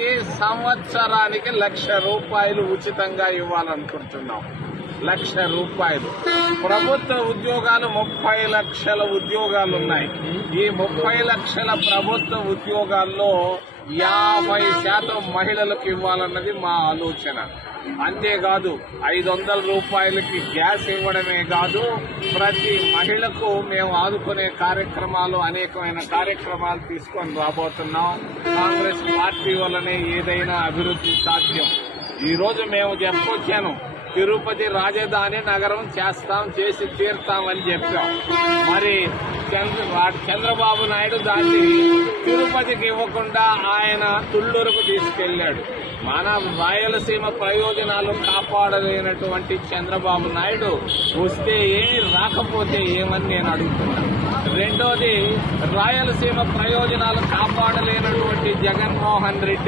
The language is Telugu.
పేదలకి సంవత్సరానికి ₹1,00,000 ఉచితంగా ఇవ్వాలనుకుంటున్నాం. ₹1,00,000. ప్రభుత్వ ఉద్యోగాలు 30 లక్షల ఉద్యోగాలు ఉన్నాయి. ఈ 30 లక్షల ప్రభుత్వ ఉద్యోగాల్లో 50% మహిళలకు ఇవ్వాలన్నది మా ఆలోచన. అంతేకాదు ₹500 గ్యాస్ ఇవ్వడమే కాదు, ప్రతి మహిళకు మేము ఆదుకునే కార్యక్రమాలు, అనేకమైన కార్యక్రమాలు తీసుకొని రాబోతున్నాం. కాంగ్రెస్ పార్టీ వల్లనే ఏదైనా అభివృద్ధి సాధ్యం. ఈ రోజు మేము చెప్పుకొచ్చాను, తిరుపతి రాజధాని నగరం చేసి తీరుతామని చెప్పాం. మరి చంద్రబాబు నాయుడు దాన్ని తిరుపతికి ఇవ్వకుండా ఆయన తుళ్లూరుకు తీసుకెళ్లాడు. మన రాయలసీమ ప్రయోజనాలు కాపాడలేనటువంటి చంద్రబాబు నాయుడు వస్తే ఏమి, రాకపోతే ఏమని నేను అడుగుతున్నా. రెండోది, రాయలసీమ ప్రయోజనాలు కాపాడలేనటువంటి జగన్మోహన్ రెడ్డి